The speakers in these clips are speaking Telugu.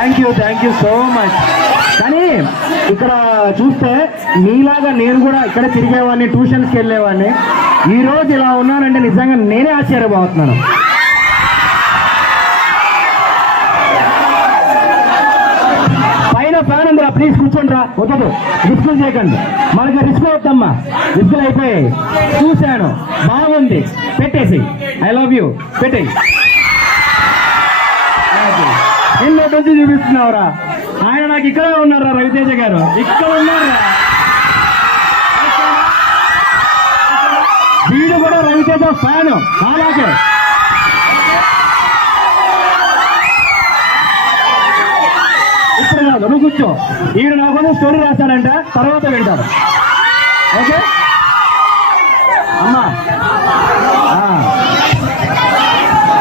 Thank you so much. కానీ ఇక్కడ చూస్తే మీలాగా నేను కూడా ఇక్కడ తిరిగేవాడిని, ట్యూషన్స్కి వెళ్ళేవాడిని. ఈరోజు ఇలా ఉన్నానంటే నిజంగా నేనే ఆశ్చర్యపోతున్నాను. పైన ఫ్యాన్ ఉందిరా, ప్లీజ్ కూర్చోండి రా. వద్దు, రిస్కులు చేయకండి, మనకి రిస్క్ అవుతామ్మా. రిస్కులు అయిపోయాయి, చూశాను, బాగుంది, పెట్టేసి. ఐ లవ్ యూ, పెట్టేయి. ఎన్నో నుంచి చూపిస్తున్నావురా. ఆయన నాకు ఇక్కడే ఉన్నారా, రవితేజ గారు ఇక్కడ ఉన్నారా. వీడు కూడా రవితేజ ఫ్యాను అలాగే. ఇప్పుడు కాదు, నువ్వు కూర్చో. ఈయన నా కోసం స్టోరీ రాస్తాడంట, తర్వాత వింటారు. ఓకే అమ్మా.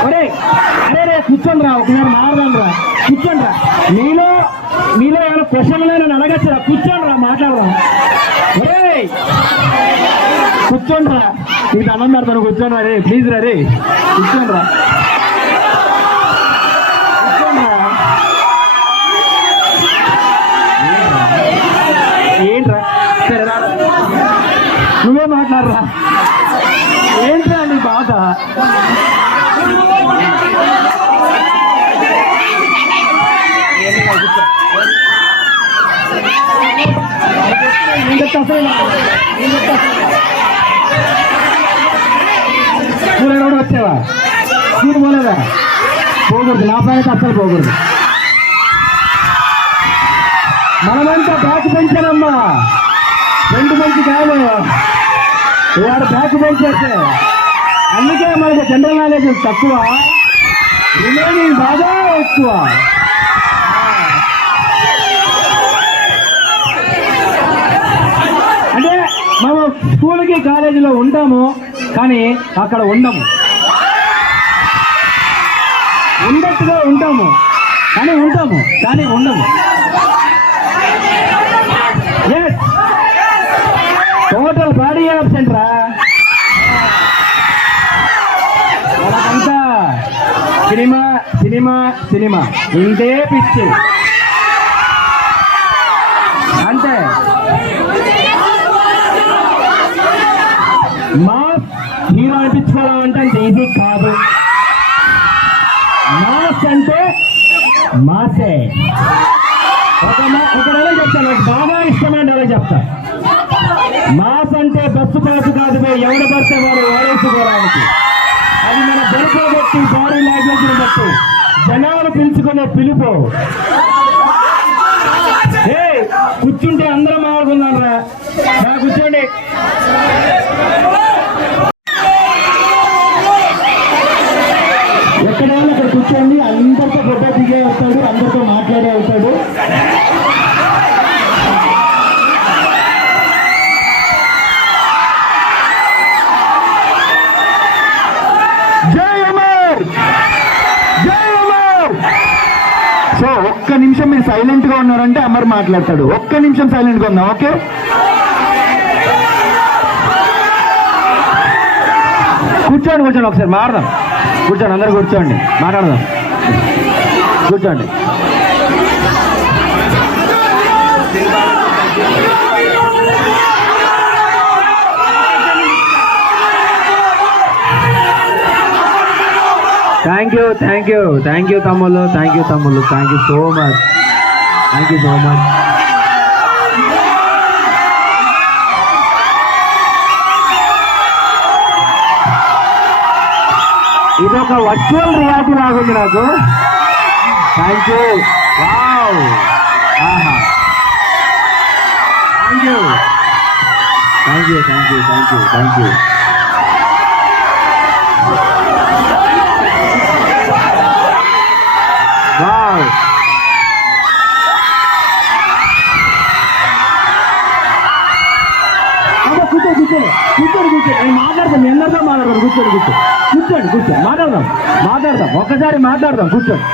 ఒరే అరే రే కూర్చోండి రా, ఒకసారి మారదాం రా, కూర్చోండి రా. మీలో ఏమైనా క్వశ్చన్లు నేను అడగచ్చురా, కూర్చోండి రా, మాట్లాడదాం. ఒరే కూర్చోండి రా, నీకు అన్నం పెడతాను, కూర్చోండి రా రే, ప్లీజ్ రా రే, కూర్చోండి రా. ఏంట్రా సరే రా, నువ్వే మాట్లాడరా. ఏంట్రా నీ బాధ? నువ్వు వచ్చావా? స్కూల్ పోలేదా? పోకూడదు, నా పైన అస్సలు పోకూడదు. మనమంతా బ్యాక్ పెంచానమ్మా, రెండు మంచి కాదు వాడు బ్యాక్ పెంచేస్తే. అందుకే మనకు జనరల్ నాలెడ్జ్ తక్కువ, రిమైనింగ్ బాగా ఎక్కువ. అంటే మనం స్కూల్కి కాలేజీలో ఉంటాము కానీ అక్కడ ఉండము, ఉండట్టుగా ఉంటాము కానీ ఉండము. టోటల్ బాడీ ఆబ్సెంట్ రా. మనకంతా సినిమా ఇంతే పిచ్చి అంతే. మాస్ హీరో అనిపించుకోవడం అంటే అంత ఈజీ కాదు. మాస్ అంటే మాసే. ఒక నెల చెప్తాను, నాకు బాగా ఇష్టమైన నెల చెప్తా. మాస్ అంటే బస్సు పాసు కాదు, ఎవడు పడితే వాడు ఓడేసుకోవడానికి. అది మన బెల్కో బట్టి, బాడీ లాంగ్వేజ్ని బట్టి జనాలు పిలుచుకునే పిలుపు. కూర్చుంటే అందరం ఆడుకుందాం రా, కూర్చోండి. ఎక్కడైనా అక్కడ కూర్చోండి. అందరితో ఫోటో దిగే అవుతాడు, అందరితో మాట్లాడే అవుతాడు. సో ఒక్క నిమిషం మీరు సైలెంట్ గా ఉన్నారంటే అమర్ మాట్లాడతాడు. ఒక్క నిమిషం సైలెంట్ గా ఉందాం, ఓకే? కూర్చోండి ఒకసారి మారదాం. కూర్చోండి, అందరూ కూర్చోండి, మాట్లాడదాం. కూర్చోండి. థ్యాంక్ యూ తమ్ముళ్ళు, థ్యాంక్ యూ సో మచ్. ఇదొక వర్చువల్ రియాలిటీ లాగుంది నాకు. Thank you. వావ్, ఆహా, థ్యాంక్ యూ. వావ్, కూర్చోండి. నేను మాట్లాడతాను, మీ అందరితో మాట్లాడతాను. కూర్చోండి, మాట్లాడదాం. ఒక్కసారి మాట్లాడదాం, కూర్చోండి.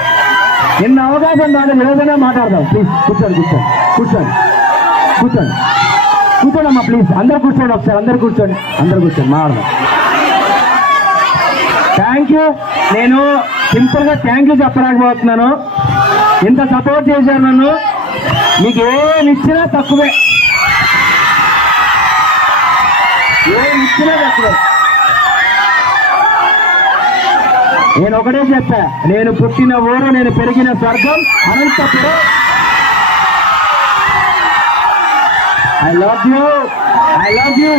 ఎన్ని అవకాశం రాలేదు, ఏదైనా మాట్లాడదాం. ప్లీజ్ కూర్చోండి అమ్మా, ప్లీజ్ అందరు కూర్చోండి. ఒకసారి అందరు కూర్చోండి మాట్లాడదాం. Thank you. నేను సింపుల్గా థ్యాంక్ యూ చెప్పలేకపోతున్నాను. ఇంత సపోర్ట్ చేశారు నన్ను. మీకు ఏమి ఇచ్చినా తక్కువే, ఏమి ఇచ్చినా తక్కువే. నేను ఒకటే చెప్పా, నేను పుట్టిన ఊరు, నేను పెరిగిన స్వర్గం అనంతపురం. I love you.